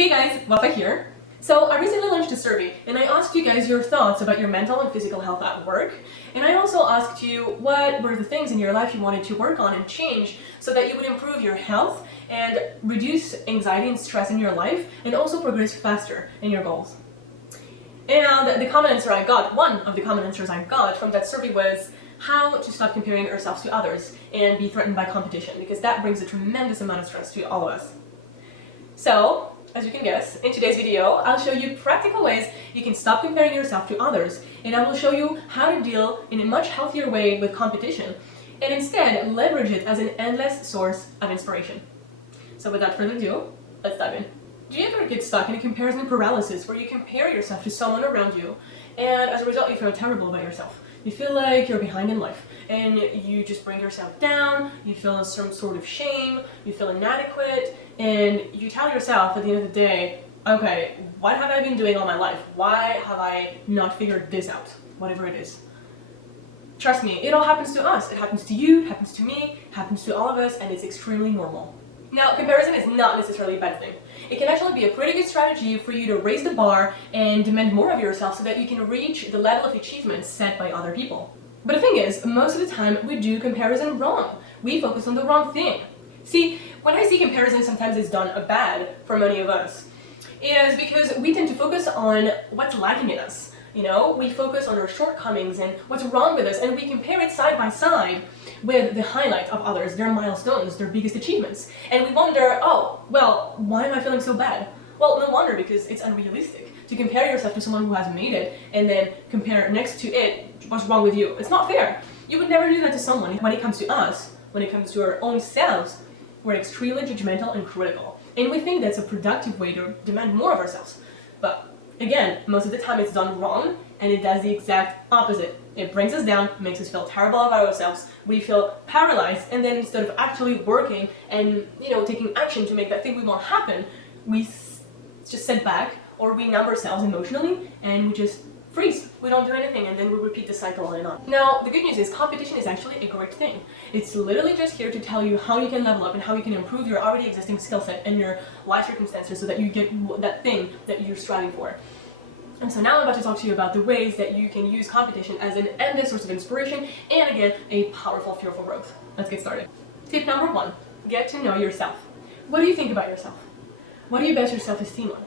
Hey guys, Wafa here. So I recently launched a survey and I asked you guys your thoughts about your mental and physical health at work. And I also asked you what were the things in your life you wanted to work on and change so that you would improve your health and reduce anxiety and stress in your life and also progress faster in your goals. And the common answer I got, one of the common answers I got from that survey was how to stop comparing ourselves to others and be threatened by competition, because that brings a tremendous amount of stress to all of us. So, as you can guess, in today's video, I'll show you practical ways you can stop comparing yourself to others, and I will show you how to deal in a much healthier way with competition, and instead leverage it as an endless source of inspiration. So without further ado, let's dive in. Do you ever get stuck in a comparison paralysis where you compare yourself to someone around you, and as a result you feel terrible about yourself? You feel like you're behind in life, and you just bring yourself down, you feel some sort of shame, you feel inadequate, and you tell yourself at the end of the day, okay, what have I been doing all my life? Why have I not figured this out? Whatever it is. Trust me, it all happens to us. It happens to you, it happens to me, it happens to all of us, and it's extremely normal. Now, comparison is not necessarily a bad thing. It can actually be a pretty good strategy for you to raise the bar and demand more of yourself so that you can reach the level of achievement set by other people. But the thing is, most of the time we do comparison wrong. We focus on the wrong thing. See, when I see comparison sometimes it's done bad for many of us, is because we tend to focus on what's lacking in us. You know, we focus on our shortcomings and what's wrong with us, and we compare it side by side with the highlight of others, their milestones, their biggest achievements. And we wonder, oh, well, why am I feeling so bad? Well, no wonder, because it's unrealistic to compare yourself to someone who has made it and then compare next to it what's wrong with you. It's not fair. You would never do that to someone. When it comes to us, when it comes to our own selves, we're extremely judgmental and critical. And we think that's a productive way to demand more of ourselves. But again, most of the time it's done wrong, and it does the exact opposite. It brings us down, makes us feel terrible about ourselves, we feel paralyzed, and then instead of actually working and, taking action to make that thing we want happen, we just sit back, or we numb ourselves emotionally, and we just freeze. We don't do anything, and then we repeat the cycle on and on. Now, the good news is competition is actually a great thing. It's literally just here to tell you how you can level up and how you can improve your already existing skill set and your life circumstances so that you get that thing that you're striving for. And so now I'm about to talk to you about the ways that you can use competition as an endless source of inspiration and, again, a powerful fuel for growth. Let's get started. Tip number 1, get to know yourself. What do you think about yourself? What do you base your self-esteem on?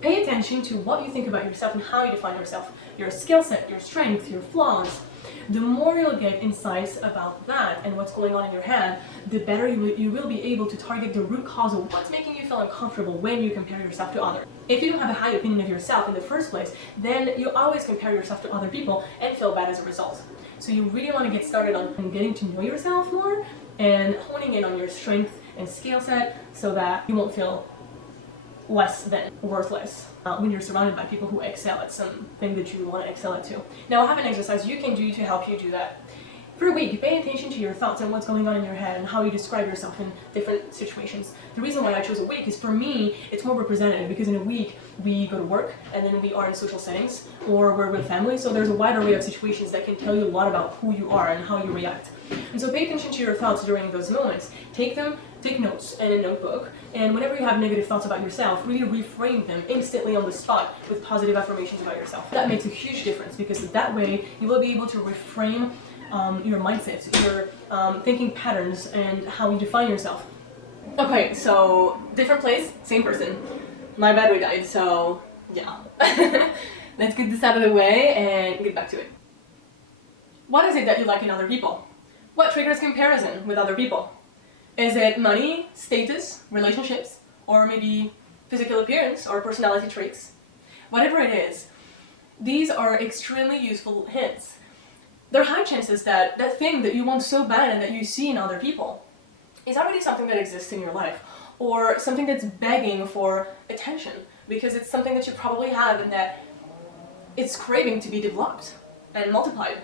Pay attention to what you think about yourself and how you define yourself, your skill set, your strengths, your flaws. The more you'll get insights about that and what's going on in your head, the better you will be able to target the root cause of what's making you feel uncomfortable when you compare yourself to others. If you don't have a high opinion of yourself in the first place, then you always compare yourself to other people and feel bad as a result. So you really want to get started on getting to know yourself more and honing in on your strength and skill set so that you won't feel less than, worthless, when you're surrounded by people who excel at something that you want to excel at too. Now, I have an exercise you can do to help you do that. For a week, pay attention to your thoughts and what's going on in your head and how you describe yourself in different situations. The reason why I chose a week is, for me, it's more representative because in a week we go to work and then we are in social settings or we're with family, so there's a wide array of situations that can tell you a lot about who you are and how you react. And so pay attention to your thoughts during those moments. Take notes in a notebook, and whenever you have negative thoughts about yourself, really reframe them instantly on the spot with positive affirmations about yourself. That makes a huge difference because that way you will be able to reframe your mindset, your thinking patterns, and how you define yourself. Okay, so different place, same person. My battery died, so yeah. Let's get this out of the way and get back to it. What is it that you like in other people? What triggers comparison with other people? Is it money, status, relationships, or maybe physical appearance or personality traits? Whatever it is, these are extremely useful hints. There are high chances that that thing that you want so bad and that you see in other people is already something that exists in your life, or something that's begging for attention because it's something that you probably have and that it's craving to be developed and multiplied.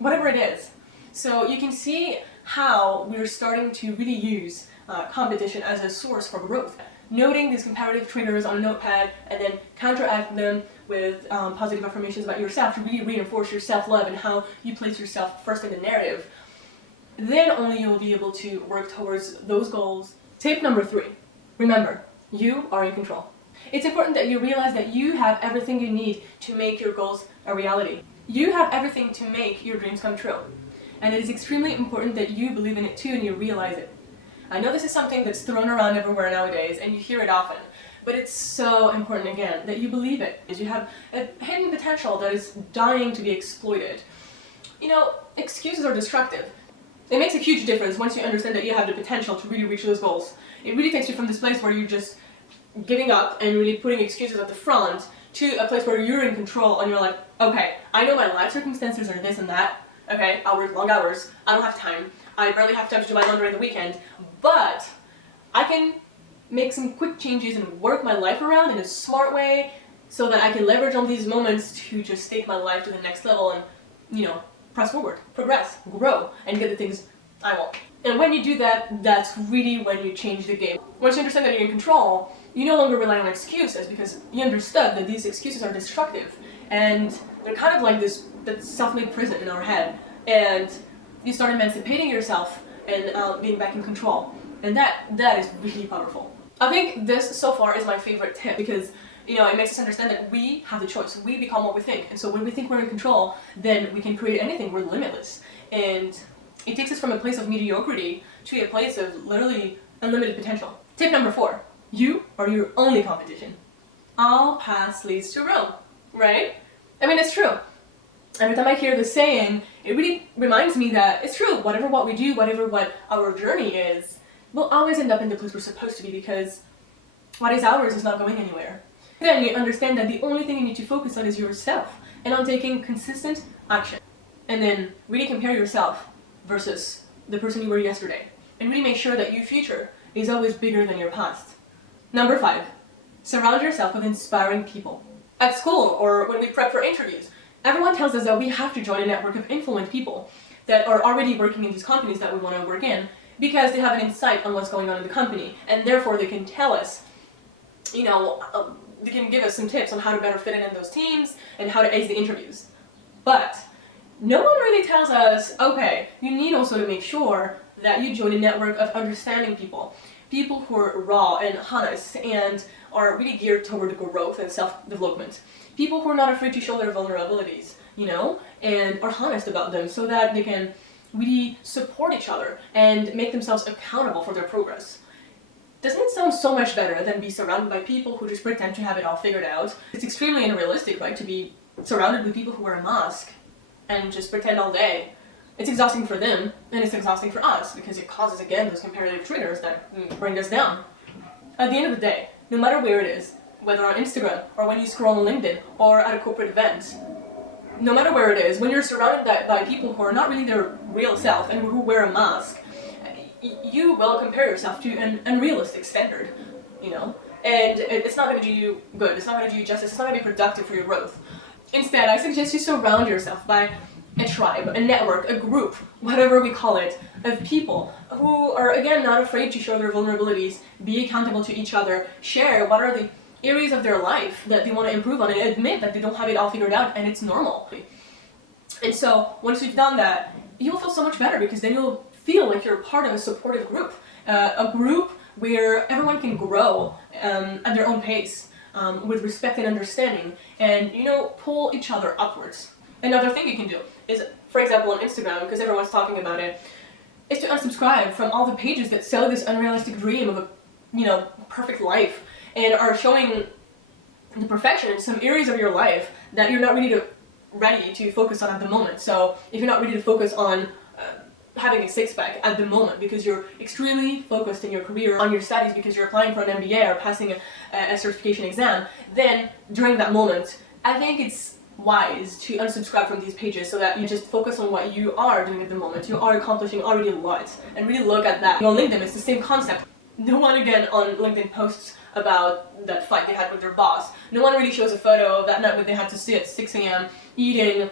Whatever it is. So you can see how we're starting to really use competition as a source for growth. Noting these comparative triggers on a notepad and then counteract them with positive affirmations about yourself to really reinforce your self-love and how you place yourself first in the narrative. Then only you'll be able to work towards those goals. Tip number 3. Remember, you are in control. It's important that you realize that you have everything you need to make your goals a reality. You have everything to make your dreams come true. And it is extremely important that you believe in it too and you realize it. I know this is something that's thrown around everywhere nowadays and you hear it often, but it's so important again that you believe it, is you have a hidden potential that is dying to be exploited. You know, excuses are destructive. It makes a huge difference once you understand that you have the potential to really reach those goals. It really takes you from this place where you're just giving up and really putting excuses at the front to a place where you're in control and you're like, okay, I know my life circumstances are this and that, okay, long hours, I don't have time, I barely have time to do my laundry on the weekend, but I can make some quick changes and work my life around in a smart way so that I can leverage on these moments to just take my life to the next level and, you know, press forward, progress, grow, and get the things I want. And when you do that, that's really when you change the game. Once you understand that you're in control, you no longer rely on excuses because you understood that these excuses are destructive and they're kind of like this self-made prison in our head. And you start emancipating yourself and being back in control. And that is really powerful. I think this so far is my favorite tip because, you know, it makes us understand that we have the choice. We become what we think. And so when we think we're in control, then we can create anything. We're limitless. And it takes us from a place of mediocrity to a place of literally unlimited potential. Tip number 4. You are your only competition. All paths leads to Rome, right? I mean, it's true. Every time I hear this saying, it really reminds me that it's true. Whatever what we do, whatever what our journey is, we'll always end up in the place we're supposed to be because what is ours is not going anywhere. Then you understand that the only thing you need to focus on is yourself and on taking consistent action. And then really compare yourself versus the person you were yesterday. And really make sure that your future is always bigger than your past. Number 5, surround yourself with inspiring people. At school or when we prep for interviews, everyone tells us that we have to join a network of influent people that are already working in these companies that we want to work in because they have an insight on what's going on in the company and therefore they can tell us, you know, they can give us some tips on how to better fit in those teams and how to ace the interviews. But no one really tells us, okay, you need also to make sure that you join a network of understanding people. People who are raw and honest and are really geared toward growth and self-development. People who are not afraid to show their vulnerabilities, you know, and are honest about them so that they can really support each other and make themselves accountable for their progress. Doesn't it sound so much better than be surrounded by people who just pretend to have it all figured out? It's extremely unrealistic, right, to be surrounded with people who wear a mask and just pretend all day. It's exhausting for them, and it's exhausting for us, because it causes, again, those comparative triggers that bring us down. At the end of the day, no matter where it is, whether on Instagram, or when you scroll on LinkedIn, or at a corporate event, no matter where it is, when you're surrounded by people who are not really their real self, and who wear a mask, you will compare yourself to an unrealistic standard, you know? And it's not going to do you good, it's not going to do you justice, it's not going to be productive for your growth. Instead, I suggest you surround yourself by a tribe, a network, a group, whatever we call it, of people who are, again, not afraid to show their vulnerabilities, be accountable to each other, share what are the areas of their life that they want to improve on, and admit that they don't have it all figured out, and it's normal. And so, once you've done that, you'll feel so much better, because then you'll feel like you're part of a supportive group, a group where everyone can grow at their own pace, with respect and understanding, and, you know, pull each other upwards. Another thing you can do is, for example, on Instagram, because everyone's talking about it, is to unsubscribe from all the pages that sell this unrealistic dream of a, you know, perfect life and are showing the perfection in some areas of your life that you're not ready to focus on at the moment. So if you're not ready to focus on having a six-pack at the moment because you're extremely focused in your career, on your studies because you're applying for an MBA or passing a certification exam, then during that moment, I think it's wise to unsubscribe from these pages so that you just focus on what you are doing at the moment. You are accomplishing already a lot, and really look at that. On LinkedIn, it's the same concept. No one, again, on LinkedIn posts about that fight they had with their boss. No one really shows a photo of that night when they had to sit at 6 a.m. eating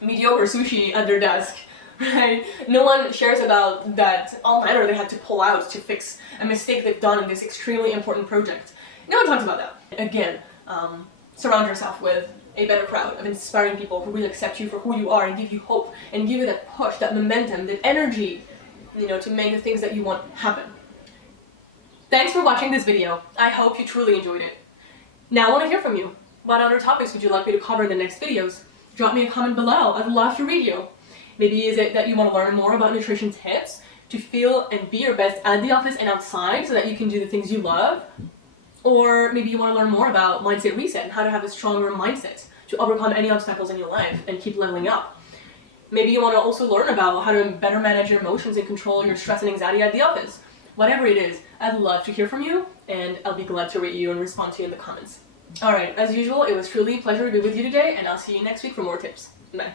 mediocre sushi at their desk, right? No one shares about that all-nighter they had to pull out to fix a mistake they've done in this extremely important project. No one talks about that. Again, surround yourself with a better crowd of inspiring people who really accept you for who you are and give you hope and give you that push, that momentum, that energy, you know, to make the things that you want happen. Thanks for watching this video. I hope you truly enjoyed it. Now I want to hear from you. What other topics would you like me to cover in the next videos? Drop me a comment below. I'd love to read you. Maybe is it that you want to learn more about nutrition tips to feel and be your best at the office and outside so that you can do the things you love? Or maybe you want to learn more about mindset reset and how to have a stronger mindset to overcome any obstacles in your life and keep leveling up. Maybe you want to also learn about how to better manage your emotions and control your stress and anxiety at the office. Whatever it is, I'd love to hear from you, and I'll be glad to rate you and respond to you in the comments. Alright, as usual, it was truly a pleasure to be with you today, and I'll see you next week for more tips. Bye.